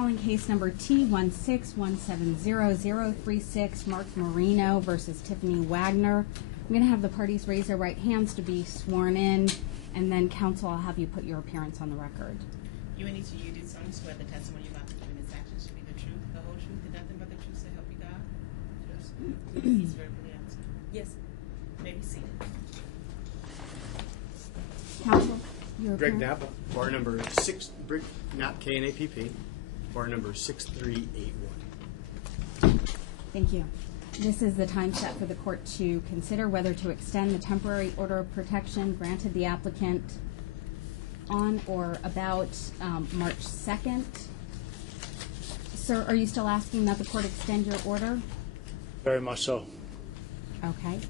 Calling case number T161700036, Mark Marino versus Tiffany Wagner. I'm going to have the parties raise their right hands to be sworn in, and then counsel, I'll have you put your appearance on the record. You and each of you do solemnly swear the testimony you're about to give in this action should be the truth, the whole truth, and nothing but the truth, so help you God? Yes. Please verbally answer. Yes. You may be seated. Counsel, your Greg appearance. Knapp, bar number 6, Knapp, K-N-A-P-P, bar number 6381. Thank you. This is the time set for the court to consider whether to extend the temporary order of protection granted the applicant on or about March 2nd. Sir, are you still asking that the court extend your order? Very much so. Okay.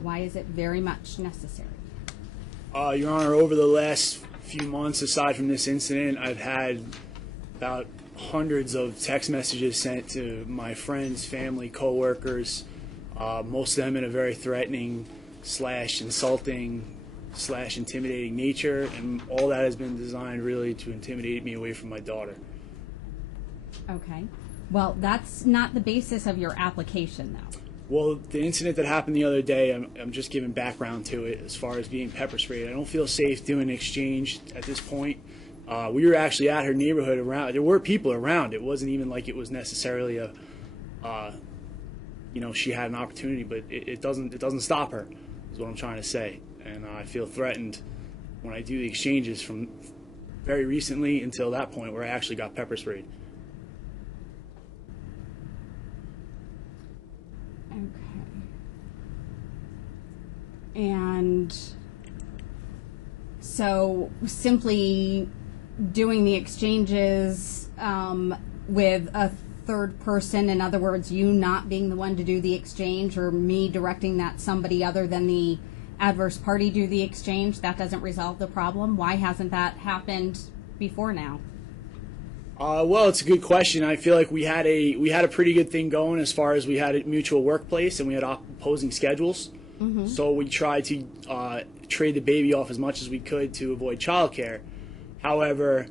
Why is it very much necessary? Your Honor, over the last few months, aside from this incident, I've had about hundreds of text messages sent to my friends, family, coworkers, most of them in a very threatening / insulting / intimidating nature, and all that has been designed really to intimidate me away from my daughter. Okay. Well, that's not the basis of your application, though. Well, the incident that happened the other day, I'm just giving background to it as far as being pepper sprayed. I don't feel safe doing an exchange at this point. We were actually at her neighborhood around. There were people around. It wasn't even like it was necessarily a, she had an opportunity, but it doesn't stop her, is what I'm trying to say. And I feel threatened when I do the exchanges from very recently until that point where I actually got pepper sprayed. And so simply doing the exchanges with a third person, in other words, you not being the one to do the exchange or me directing that somebody other than the adverse party do the exchange, that doesn't resolve the problem? Why hasn't that happened before now? Well, it's a good question. I feel like we had a pretty good thing going as far as we had a mutual workplace and we had opposing schedules. Mm-hmm. So we tried to trade the baby off as much as we could to avoid childcare. However,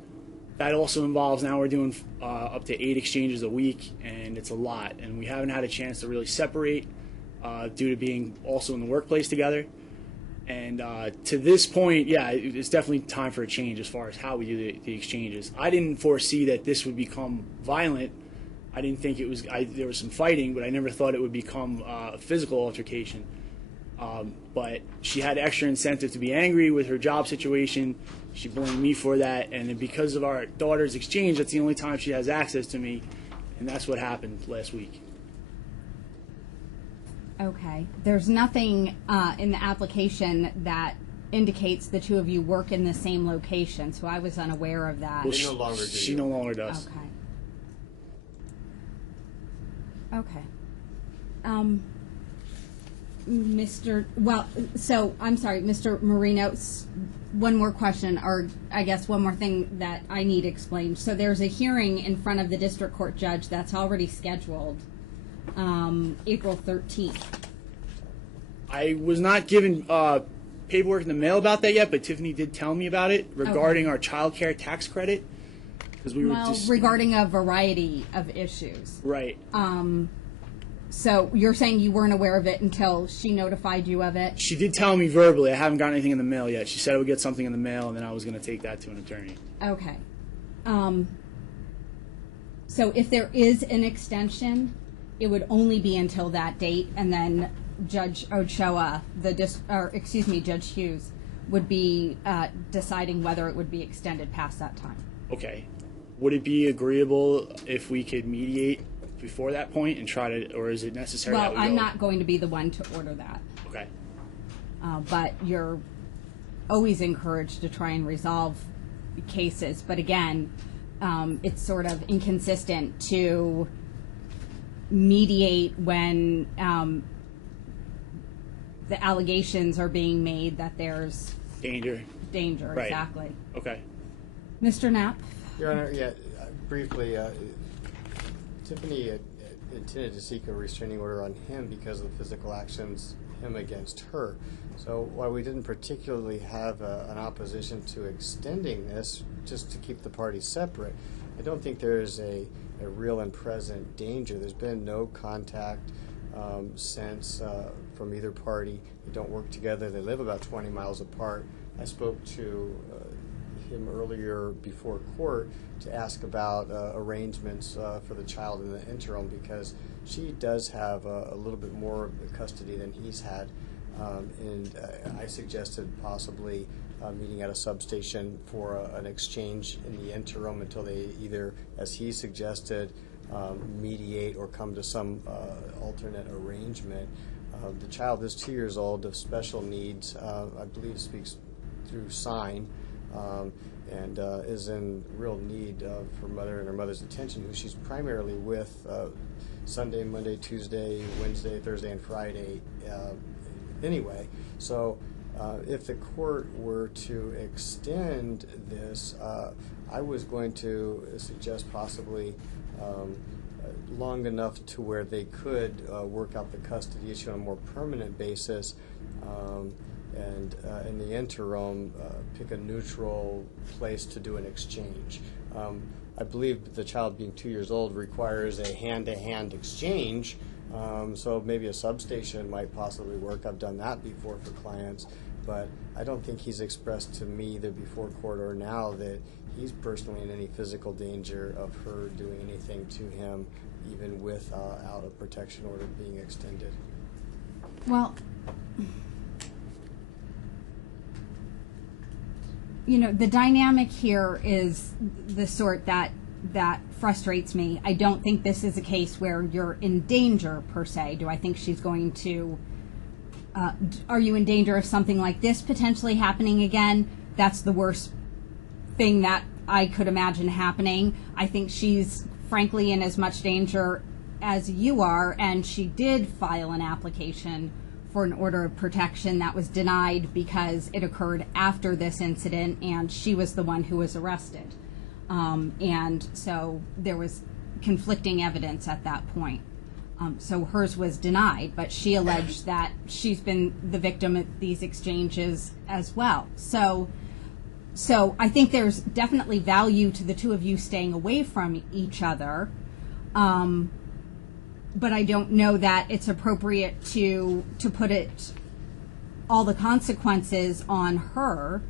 that also involves now we're doing up to 8 exchanges a week, and it's a lot. And we haven't had a chance to really separate due to being also in the workplace together. And to this point, yeah, it's definitely time for a change as far as how we do the exchanges. I didn't foresee that this would become violent. I didn't think it was. There was some fighting, but I never thought it would become a physical altercation. But she had extra incentive to be angry with her job situation. She blamed me for that, and then because of our daughter's exchange, that's the only time she has access to me, and that's what happened last week. Okay. There's nothing in the application that indicates the two of you work in the same location, so I was unaware of that. Well, she no longer does. Okay. Okay. Mr. Marino, one more question, or I guess one more thing that I need explained. So there's a hearing in front of the district court judge that's already scheduled, April 13th. I was not given paperwork in the mail about that yet, but Tiffany did tell me about it regarding our child care tax credit. We were regarding a variety of issues. Right. So you're saying you weren't aware of it until she notified you of it? She did tell me verbally. I haven't gotten anything in the mail yet. She said I would get something in the mail, and then I was going to take that to an attorney. Okay. So if there is an extension, it would only be until that date, and then Judge Ochoa, Judge Hughes, would be deciding whether it would be extended past that time. Okay. Would it be agreeable if we could mediate before that point and try to, or is it necessary? Well, I'm not going to be the one to order that. Okay. But you're always encouraged to try and resolve cases. But again, it's sort of inconsistent to mediate when the allegations are being made that there's danger. Right. Exactly. Okay. Mr. Knapp? Your Honor, briefly, Tiffany intended to seek a restraining order on him because of the physical actions him against her. So while we didn't particularly have an opposition to extending this, just to keep the parties separate, I don't think there is a real and present danger. There's been no contact since from either party. They don't work together. They live about 20 miles apart. I spoke to him earlier before court to ask about arrangements for the child in the interim, because she does have a little bit more custody than he's had. And I suggested possibly meeting at a substation for an exchange in the interim until they either, as he suggested, mediate or come to some alternate arrangement. The child is 2 years old, of special needs. I believe speaks through sign, and is in real need of her mother and her mother's attention, who she's primarily with Sunday, Monday, Tuesday, Wednesday, Thursday, and Friday anyway. So if the court were to extend this, I was going to suggest possibly long enough to where they could work out the custody issue on a more permanent basis, and in the interim pick a neutral place to do an exchange. I believe the child being 2 years old requires a hand-to-hand exchange, so maybe a substation might possibly work. I've done that before for clients, but I don't think he's expressed to me either before court or now that he's personally in any physical danger of her doing anything to him, even without a protection order being extended. Well, you know, the dynamic here is the sort that frustrates me. I don't think this is a case where you're in danger per se. Do I think she's going to are you in danger of something like this potentially happening again? That's the worst thing that I could imagine happening. I think she's frankly in as much danger as you are, and she did file an application for an order of protection that was denied because it occurred after this incident and she was the one who was arrested. And so there was conflicting evidence at that point. So hers was denied, but she alleged that she's been the victim of these exchanges as well. So I think there's definitely value to the two of you staying away from each other. But I don't know that it's appropriate to put it, all the consequences on her.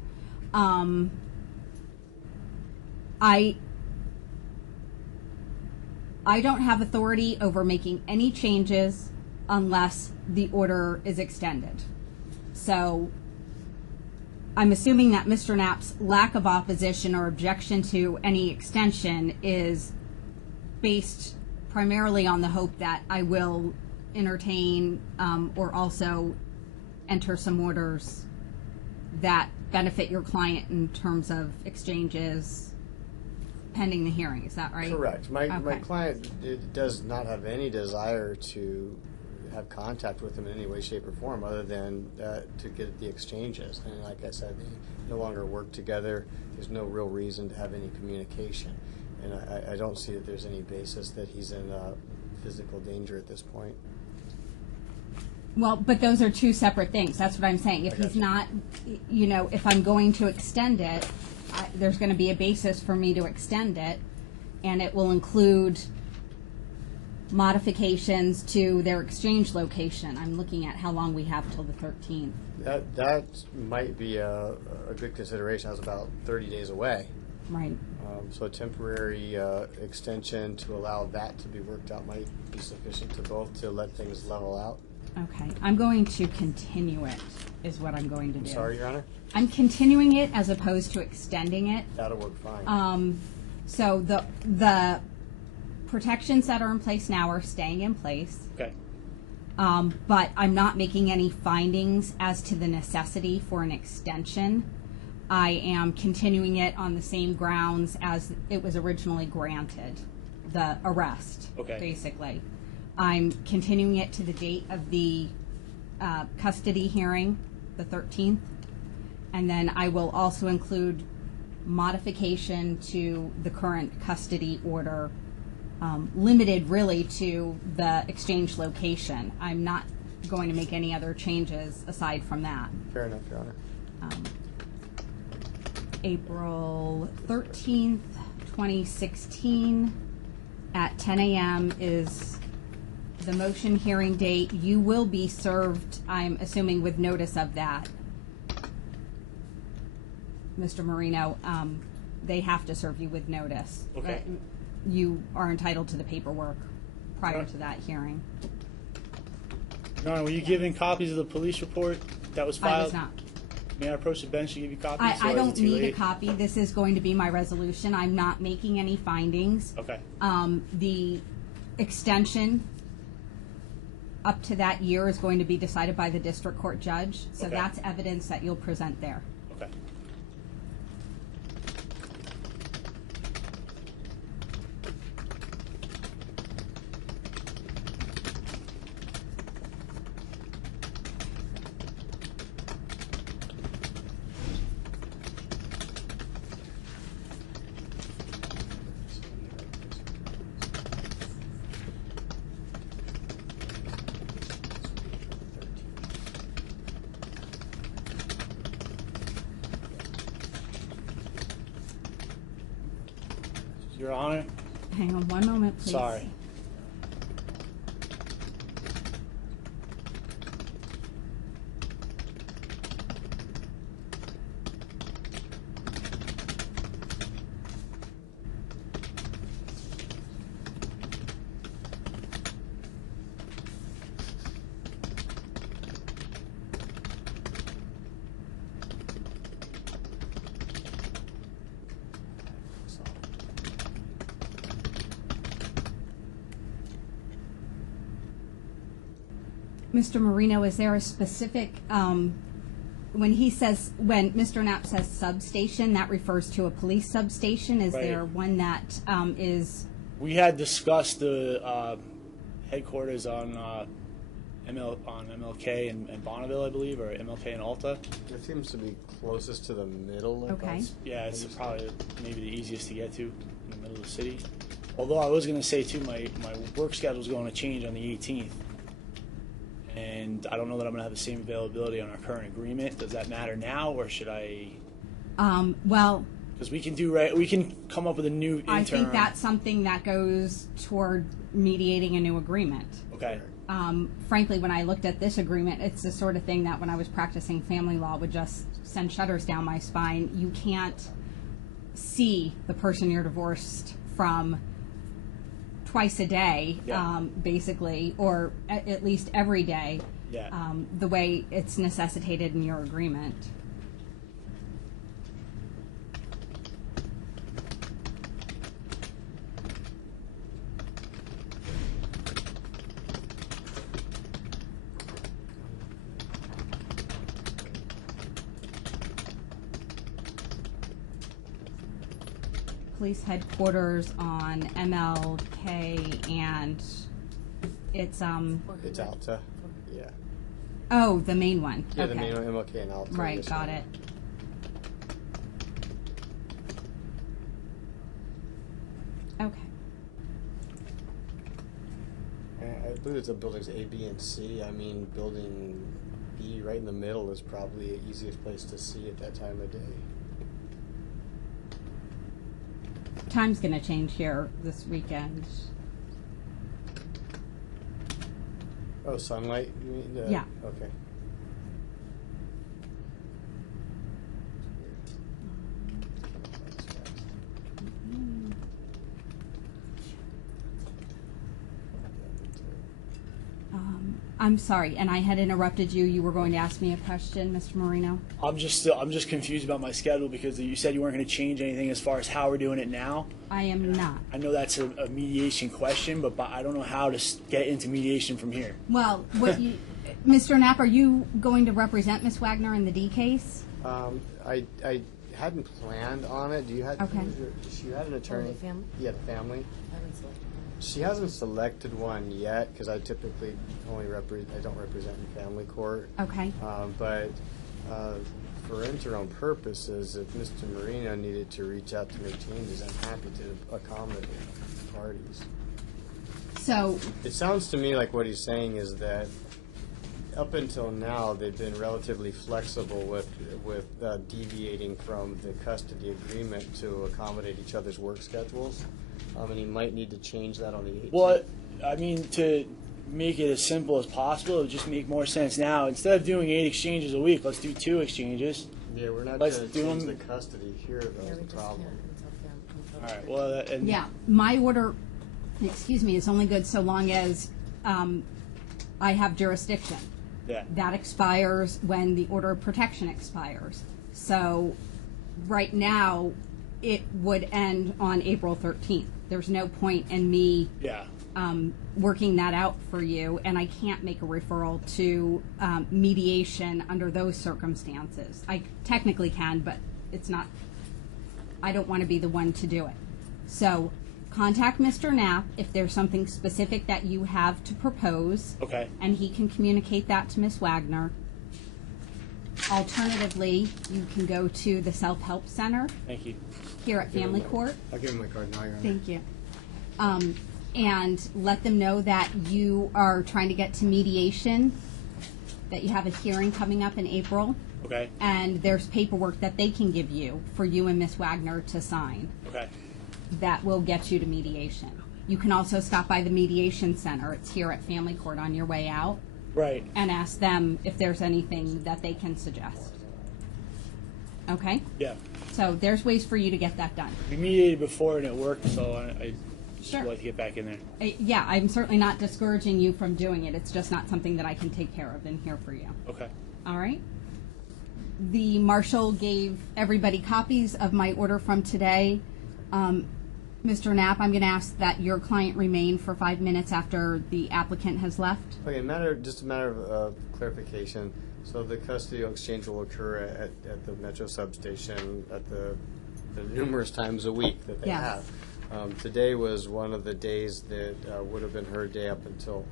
I don't have authority over making any changes unless the order is extended. So I'm assuming that Mr. Knapp's lack of opposition or objection to any extension is based primarily on the hope that I will entertain or also enter some orders that benefit your client in terms of exchanges pending the hearing. Is that right? Correct. My client does not have any desire to have contact with him in any way, shape, or form other than to get the exchanges. And like I said, they no longer work together. There's no real reason to have any communication. And I don't see that there's any basis that he's in physical danger at this point. Well, but those are two separate things. That's what I'm saying. If he's not, you know, if I'm going to extend it, there's going to be a basis for me to extend it, and it will include modifications to their exchange location. I'm looking at how long we have till the 13th. That might be a good consideration. That's about 30 days away. Right. So a temporary extension to allow that to be worked out might be sufficient to both to let things level out. Okay. I'm going to continue it, is what I'm going to do. I'm sorry, Your Honor? I'm continuing it as opposed to extending it. That'll work fine. So the protections that are in place now are staying in place. Okay. But I'm not making any findings as to the necessity for an extension. I am continuing it on the same grounds as it was originally granted, the arrest, basically. I'm continuing it to the date of the custody hearing, the 13th, and then I will also include modification to the current custody order, limited really to the exchange location. I'm not going to make any other changes aside from that. Fair enough, Your Honor. April 13th, 2016 at 10 a.m. is the motion hearing date. You will be served, I'm assuming, with notice of that. Mr. Marino, they have to serve you with notice. Okay. You are entitled to the paperwork prior Okay. to that hearing. Your Honor, were you given copies of the police report that was filed? I was not. May I approach the bench to give you copies? or I is don't it too need a late? copy. This is going to be my resolution. I'm not making any findings. Okay. The extension up to that year is going to be decided by the district court judge. So Okay. that's evidence that you'll present there. Okay. Your Honor, Hang on one moment, please. sorry. Mr. Marino, is there a specific, when Mr. Knapp says substation, that refers to a police substation? Is Right. there one that is, We had discussed the headquarters on MLK and Bonneville, I believe, or MLK and Alta. It seems to be closest to the middle. Like Okay. that's- Yeah, it's probably maybe the easiest to get to in the middle of the city. Although I was going to say too, my work schedule is going to change on the 18th, and I don't know that I'm going to have the same availability on our current agreement. Does that matter now, or should I? well, Because we can come up with a new interim. I think that's something that goes toward mediating a new agreement. Okay. Frankly, when I looked at this agreement, it's the sort of thing that when I was practicing family law would just send shudders down my spine. You can't see the person you're divorced from twice a day, Yeah. basically, or at least every day, Yeah. the way it's necessitated in your agreement. Police headquarters on MLK, and it's It's Alta. Yeah. oh, the main one. Yeah, Okay. the main MLK and Alta. Right, yes, got ma'am. it. Okay. I believe it's the buildings A, B, and C. I mean, building B right in the middle is probably the easiest place to see at that time of day. Time's gonna change here this weekend. Oh, sunlight? You mean? Yeah. Okay. I'm sorry, and I had interrupted you. You were going to ask me a question, Mr. Marino? I'm just confused about my schedule because you said you weren't going to change anything as far as how we're doing it now. I am not. I know that's a mediation question, but I don't know how to get into mediation from here. Well, Mr. Knapp, are you going to represent Ms. Wagner in the D case? I hadn't planned on it. Do you have? Okay. She had an attorney. the family? Yeah, the family. Haven't selected. She hasn't selected one yet because I typically only I don't represent in family court. Okay. But for interim purposes, if Mr. Marino needed to reach out to make changes, I'm happy to accommodate parties. So, It sounds to me like what he's saying is that up until now, they've been relatively flexible with deviating from the custody agreement to accommodate each other's work schedules. And you might need to change that on the 18th. Well, I mean, to make it as simple as possible, it would just make more sense now. Instead of doing 8 exchanges a week, let's do 2 exchanges. Yeah, we're not Let's going to do change them. the custody here, though, is the problem. All right. Well, and Yeah, my order, is only good so long as I have jurisdiction. yeah. That expires when the order of protection expires. So right now, it would end on April 13th. There's no point in me Yeah. working that out for you, and I can't make a referral to mediation under those circumstances. I technically can, but it's not, I don't want to be the one to do it. So contact Mr. Knapp if there's something specific that you have to propose, Okay. and he can communicate that to Ms. Wagner. Alternatively, you can go to the Self-Help Center Thank you. here at Family Court. I'll give him my card now, Your Honor. Thank you. And let them know that you are trying to get to mediation, that you have a hearing coming up in April, Okay. and there's paperwork that they can give you for you and Ms. Wagner to sign Okay. that will get you to mediation. You can also stop by the mediation center. It's here at Family Court on your way out, Right. and ask them if there's anything that they can suggest. Okay? Yeah. So there's ways for you to get that done. We mediated before and it worked, so I just Sure. like to get back in there. Yeah, I'm certainly not discouraging you from doing it. It's just not something that I can take care of in here for you. Okay. All right? The marshal gave everybody copies of my order from today. Mr. Knapp, I'm going to ask that your client remain for 5 minutes after the applicant has left. Okay, just a matter of clarification. So the custodial exchange will occur at the Metro substation at the numerous times a week that they Yes. have. Today was one of the days that would have been her day up until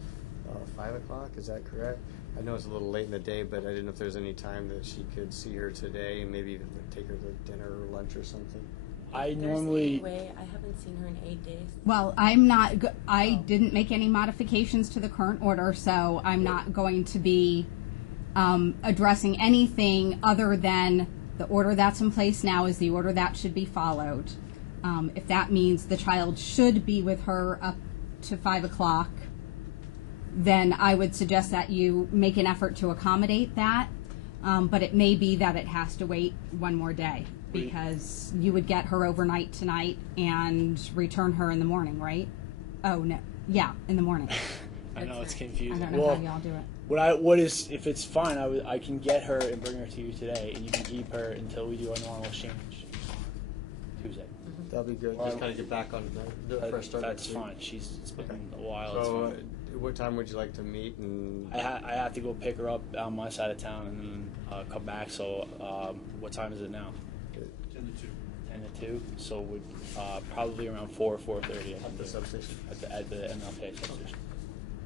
5 o'clock. Is that correct? I know it's a little late in the day, but I didn't know if there's any time that she could see her today and maybe even take her to dinner or lunch or something. I There's normally. any way, I haven't seen her in 8 days. Well, I'm not, I didn't make any modifications to the current order, so I'm not going to be addressing anything other than the order that's in place now is the order that should be followed. If that means the child should be with her up to 5 o'clock, then I would suggest that you make an effort to accommodate that. But it may be that it has to wait one more day because you would get her overnight tonight and return her in the morning, right? Oh, no. Yeah, in the morning. I know it's I confusing. don't know Well, how y'all do it. what is if it's fine? I can get her and bring her to you today, and you can keep her until we do a normal exchange Tuesday. That'll be good. Just kind of get back on the fresh start. That's next week. fine. It's been Okay. a while. It's So, fine. what time would you like to meet? And I have to go pick her up on my side of town and then come back. So what time is it now? 10 to 2. So would probably around 4:30. at the substation. At the MLK substation.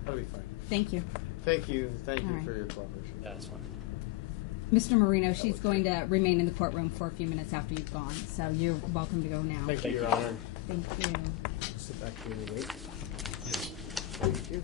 That'll be fine. Thank you. Thank you. Thank you All right. for your cooperation. Yeah, that's fine. Mr. Marino, she's going to remain in the courtroom for a few minutes after you've gone, so you're welcome to go now. Thank you, Thank Your you. Honor. Thank you. Sit back here and wait. Thank you.